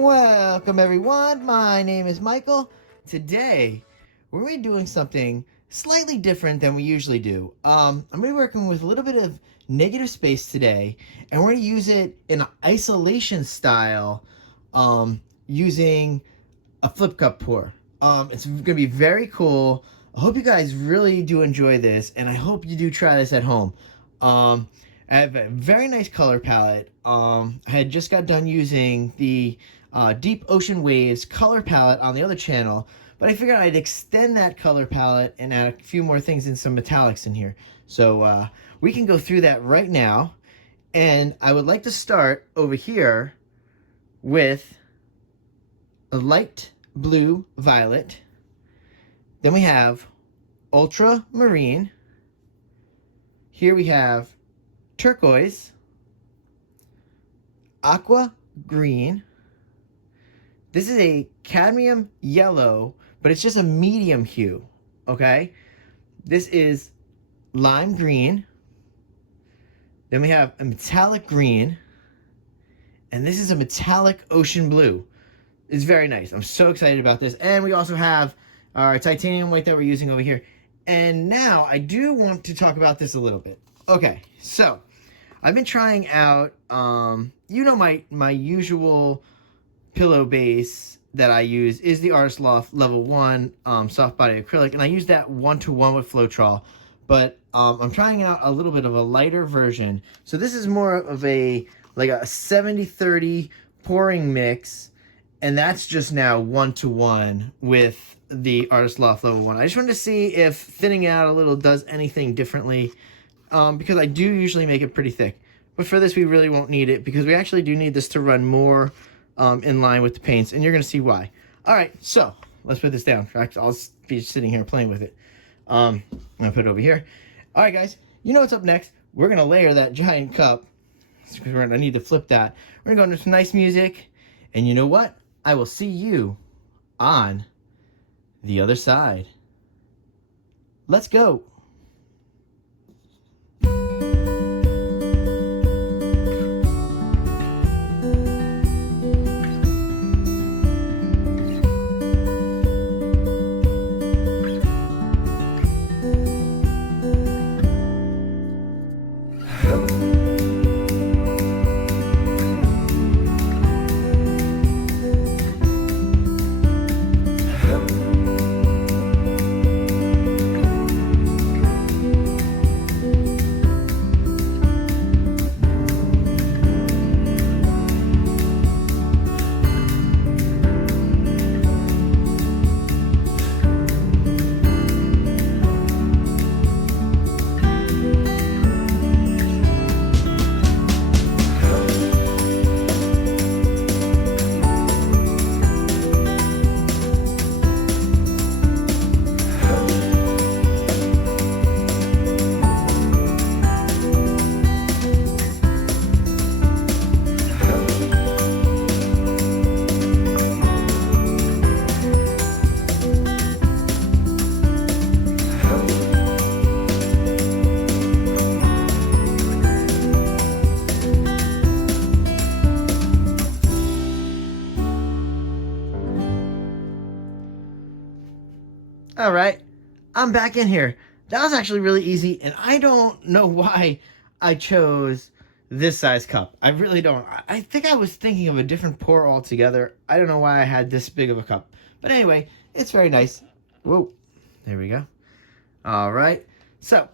Welcome everyone, my name is Michael. Today, we're going to be doing something slightly different than we usually do. I'm going to be working with a little bit of negative space today, and we're going to use it in an isolation style, using a flip cup pour. It's going to be very cool. I hope you guys really do enjoy this, and I hope you do try this at home. I have a very nice color palette. I had just got done using the Deep Ocean Waves color palette on the other channel, but I figured I'd extend that color palette and add a few more things and some metallics in here. So we can go through that right now, and I would like to start over here with a light blue violet. Then we have ultramarine. Here we have turquoise, aqua green. This is a cadmium yellow, but it's just a medium hue, okay? This is lime green. Then we have a metallic green. And this is a metallic ocean blue. It's very nice. I'm so excited about this. And we also have our titanium white that we're using over here. And now I do want to talk about this a little bit. Okay, so I've been trying out, you know, my usual pillow base that I use is the Artist Loft Level 1 soft body acrylic, and I use that 1-to-1 with Floetrol. But I'm trying out a little bit of a lighter version. So this is more of a 70-30 pouring mix, and that's just now 1-to-1 with the Artist Loft Level 1. I just wanted to see if thinning it out a little does anything differently, because I do usually make it pretty thick. But for this, we really won't need it, because we actually do need this to run more in line with the paints, and you're going to see why. All right, so let's put this down. I'll be sitting here playing with it. I'm going to put it over here. All right, guys, you know what's up next. We're going to layer that giant cup, because we're going to need to flip that. We're going to go into some nice music, and you know what? I will see you on the other side. Let's go. All right, I'm back in here. That was actually really easy, and I don't know why I chose this size cup. I really don't. I think I was thinking of a different pour altogether. I don't know why I had this big of a cup. But anyway, it's very nice. Whoa, there we go. All right, so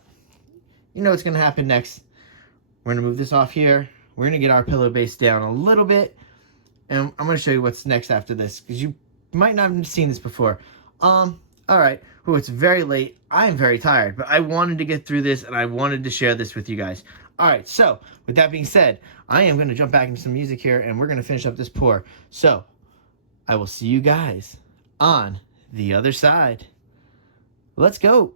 you know what's going to happen next. We're going to move this off here. We're going to get our pillow base down a little bit, and I'm going to show you what's next after this, because you might not have seen this before. All right. Oh, it's very late. I am very tired, but I wanted to get through this, and I wanted to share this with you guys. All right. So, with that being said, I am going to jump back into some music here, and we're going to finish up this pour. So, I will see you guys on the other side. Let's go.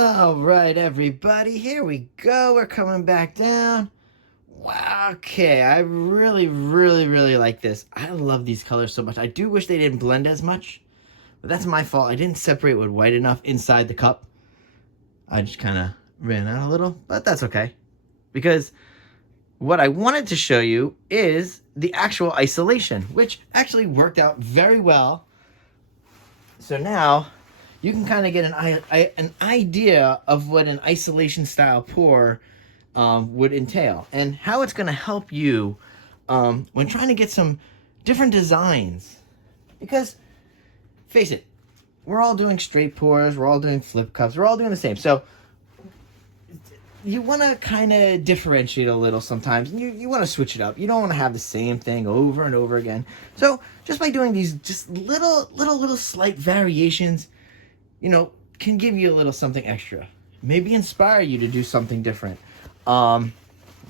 All right, everybody, here we go. We're coming back down. Wow, okay, I really like this. I love these colors so much. I do wish they didn't blend as much, but that's my fault. I didn't separate with white enough inside the cup. I just kind of ran out a little, but that's okay. Because what I wanted to show you is the actual isolation, which actually worked out very well. So now you can kind of get an idea of what an isolation style pour would entail and how it's going to help you when trying to get some different designs. Because face it, we're all doing straight pours, we're all doing flip cups, we're all doing the same. So you want to kind of differentiate a little sometimes. You want to switch it up. You don't want to have the same thing over and over again. So just by doing these just little slight variations, you know, can give you a little something extra. Maybe inspire you to do something different. Well,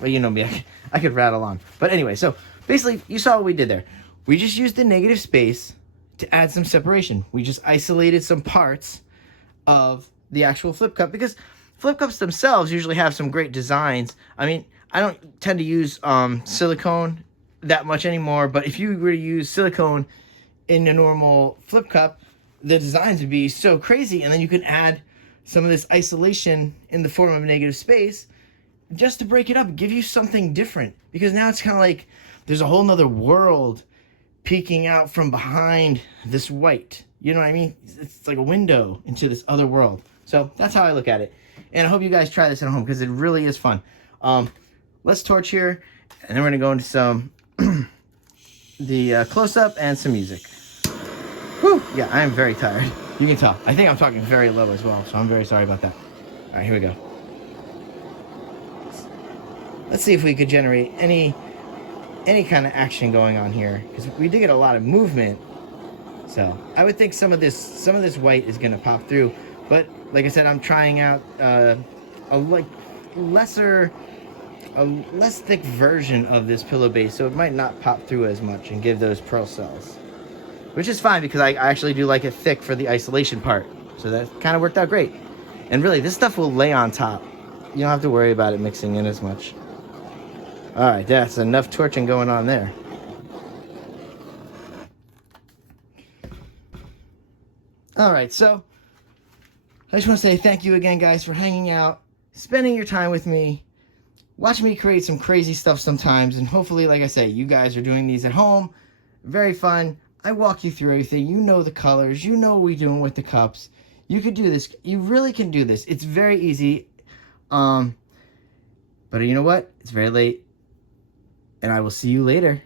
you know me, I could rattle on. But anyway, so basically you saw what we did there. We just used the negative space to add some separation. We just isolated some parts of the actual flip cup because flip cups themselves usually have some great designs. I mean, I don't tend to use silicone that much anymore, but if you were to use silicone in a normal flip cup, the designs would be so crazy, and then you can add some of this isolation in the form of negative space just to break it up, give you something different. Because now it's kind of like there's a whole nother world peeking out from behind this white. You know what I mean? It's like a window into this other world. So that's how I look at it. And I hope you guys try this at home because it really is fun. Let's torch here, and then we're going to go into some the close-up and some music. Whew, yeah, I am very tired. You can tell. I think I'm talking very low as well, so I'm very sorry about that. All right, here we go. Let's see if we could generate any kind of action going on here, because we did get a lot of movement. So I would think some of this white is going to pop through, but like I said, I'm trying out a less thick version of this pillow base, so it might not pop through as much and give those pearl cells, which is fine because I actually do like it thick for the isolation part. So that kind of worked out great. And really, this stuff will lay on top. You don't have to worry about it mixing in as much. All right, that's enough torching going on there. All right, so I just want to say thank you again, guys, for hanging out, spending your time with me, watching me create some crazy stuff sometimes, and hopefully, like I say, you guys are doing these at home. Very fun. I walk you through everything. You know the colors. You know what we're doing with the cups. You could do this. You really can do this. It's very easy. But you know what? It's very late. And I will see you later.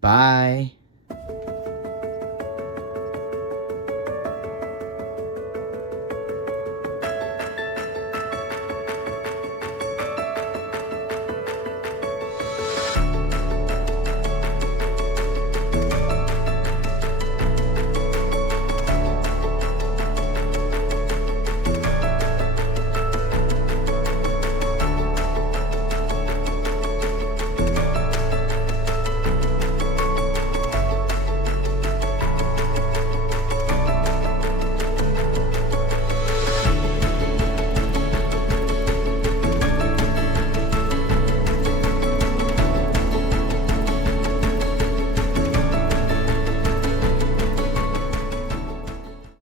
Bye.